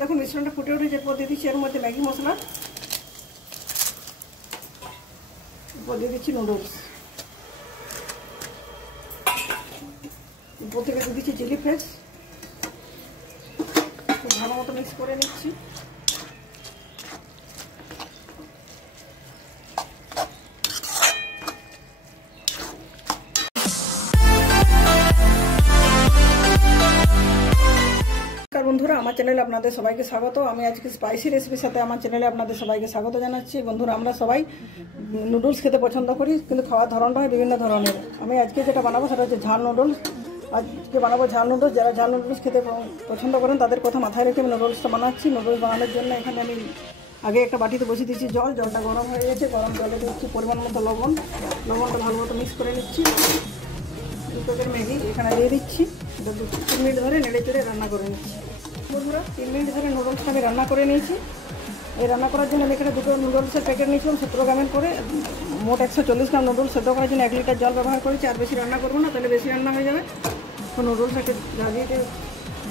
দেখুন মিশ্রণটা ফুটে উঠেছে, এরপর দিয়ে দিচ্ছি এর মধ্যে ম্যাগি মশলা, এরপর দিয়ে দিচ্ছি নুডলস, উপর থেকে দিয়ে দিচ্ছি চিলি ফ্লেক্স। খুব ভালো মতো মিক্স করে নিচ্ছি। বন্ধুরা, আমার চ্যানেলে আপনাদের সবাইকে স্বাগত। আমি আজকে স্পাইসি রেসিপির সাথে আমার চ্যানেলে আপনাদের সবাইকে স্বাগত জানাচ্ছি। বন্ধুরা, আমরা সবাই নুডলস খেতে পছন্দ করি, কিন্তু খাওয়ার ধরনটা হয় বিভিন্ন ধরনের। আমি আজকে যেটা বানাবো সেটা হচ্ছে ঝাল নুডলস। আজকে বানাবো ঝাল নুডলস। যারা ঝাল নুডলস খেতে পছন্দ করেন তাদের কথা মাথায় রেখে আমি নুডলসটা বানাচ্ছি। নুডলস বানানোর জন্য এখানে আমি আগে একটা বাটিতে বসিয়ে দিচ্ছি জল। জলটা গরম হয়ে গেছে, গরম জলে দিচ্ছি পরিমাণ মতো লবণটা ভালো মতো মিক্স করে নিচ্ছি। দুটোকের ম্যাগি এখানে দিয়ে দিচ্ছি, 2 মিনিট ধরে নেড়ে চেড়ে রান্না করে নিচ্ছি। বন্ধুরা, 3 মিনিট ধরে নুডলসটা আমি রান্না করে নিয়েছি। এই রান্না করার জন্য আমি এখানে 2 নুডলসের প্যাকেট নিয়েছিলাম 17 গ্রামের করে। মোট 140 গ্রাম নুডলস সেদ্ধ করার জন্য 1 লিটার জল ব্যবহার করেছি। আর বেশি রান্না করবো না, তাহলে বেশি রান্না হয়ে যাবে। তো নুডলস একটা জ্বালিয়ে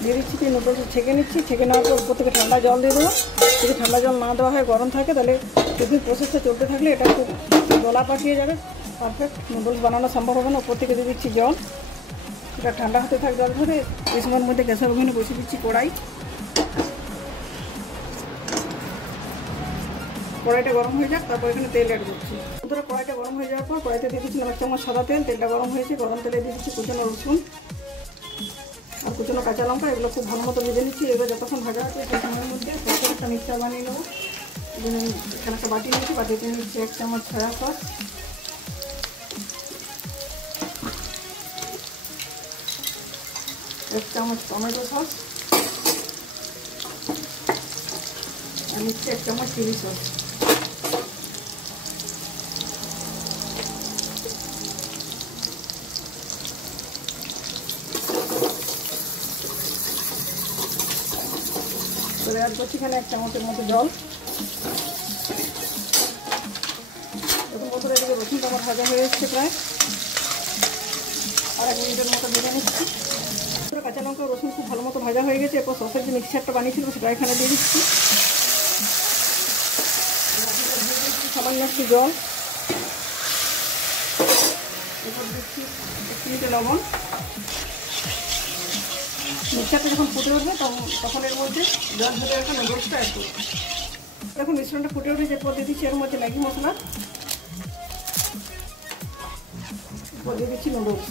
দিয়ে দিচ্ছি, নুডলস ছেঁকে নিচ্ছি। ছেঁকে নেওয়ার পর উপর থেকে ঠান্ডা জল দিয়ে দেবো। যদি ঠান্ডা জল না দেওয়া হয়, গরম থাকে, তাহলে যদি প্রসেসটা চলতে থাকলে এটা খুব গলা পাঠিয়ে যাবে, পারফেক্ট নুডলস বানানো সম্ভব হবে না। উপর থেকে দিয়ে দিচ্ছি জল। এটা ঠান্ডা হতে থাক জল ধরে। এই সময়ের মধ্যে গ্যাসের ওভেনে বসিয়ে দিচ্ছি কড়াইটা গরম হয়ে যাক, তারপর এখানে তেল অ্যাড করছি। বন্ধুরা, কড়াইটা গরম হয়ে যাওয়ার পর কড়াইতে দিয়ে দিচ্ছি 1 চামচ সাদা তেল। তেলটা গরম হয়েছে, গরম তেলে দিয়ে দিচ্ছি কুচনো রসুন আর কুচনো কাঁচা লঙ্কা। এগুলো খুব ভালো মতো ভেজে নিচ্ছি। এগুলো যতক্ষণ ভাজা আছে সেই সময়ের মধ্যে একটা মিক্সচার বানিয়ে নেবো। এখানে একটা বাটি নিচ্ছি, বাটিতে নিচ্ছি 1 চামচ সয়া সস, 1 চামচ টমেটো সস আর নিচ্ছি 1 চামচ চিলি সস। অ্যাড করছি এখানে 1 চামচের মতো জল। দেখুন বন্ধুরা, এদিকে রসুনটা আমার ভাজা হয়ে এসছে প্রায়। আর 1 মিনিটের মতো ভেজে নিচ্ছি। কাঁচা লঙ্কা রসুন খুব ভালো মতো ভাজা হয়ে গেছে। এরপর সসের যে মিক্সচারটা বানিয়েছিল সেটা এখানে দিয়ে দিচ্ছি। সামান্য একটু জল, এরপর দিচ্ছি 1 চিমটে লবণ। মিক্সচারটা যখন ফুটে উঠবে তখন এর মধ্যে জল ধরে রাখা নুডলসটা অ্যাড করবো। দেখুন মিশ্রণটা ফুটে উঠেছে, এরপর দিয়ে দিচ্ছি এর মধ্যে ম্যাগি মশলা, এরপর দিয়ে দিচ্ছি নুডলস,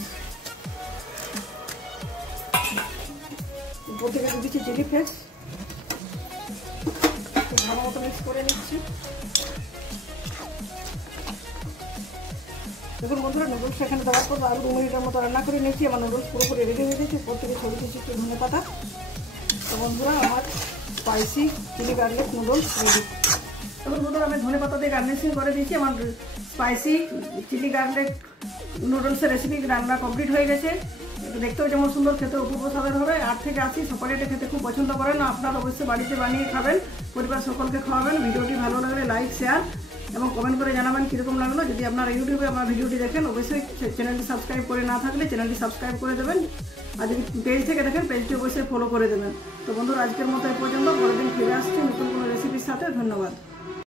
উপর থেকে দিয়ে দিচ্ছি চিলি ফ্লেক্স। ভালো মতো মিক্স করে নিচ্ছি। দেখুন বন্ধুরা, নুডলস এখানে দেওয়ার পর আরও 2 মিনিটের মতো রান্না করে নিয়েছি। আমার নুডলস পুরোপুরি রেডি হয়ে গেছে। উপর থেকে ছড়িয়ে দিচ্ছি একটু ধনে পাতা। তো বন্ধুরা, আমার spicy chilli garlic noodles ready. দেখুন বন্ধুরা, আমি ধনে পাতা দিয়ে গার্নিশিং করে দিয়েছি। আমার স্পাইসি চিলি গার্লিক নুডলসের রেসিপি রান্না কমপ্লিট হয়ে গেছে। এটা দেখতেও যেমন সুন্দর, খেতে অপূর্ব স্বাদের হবে। 8 থেকে 80 সকলে এটা খেতে খুব পছন্দ করেন। আপনারা অবশ্যই বাড়িতে বানিয়ে খাবেন, পরিবার সকলকে খাওয়াবেন। ভিডিওটি ভালো লাগলে লাইক, শেয়ার এবং কমেন্ট করে জানাবেন কীরকম লাগলো। যদি আপনারা ইউটিউবে আমার ভিডিওটি দেখেন, অবশ্যই চ্যানেলটি সাবস্ক্রাইব করে না থাকলে চ্যানেলটি সাবস্ক্রাইব করে দেবেন। আর যদি পেজ থেকে দেখেন, পেজটি অবশ্যই ফলো করে দেবেন। তো বন্ধুরা, আজকের মতো এই পর্যন্ত। পরের দিন ফিরে আসছি নতুন কোনো রেসিপির সাথে। ধন্যবাদ।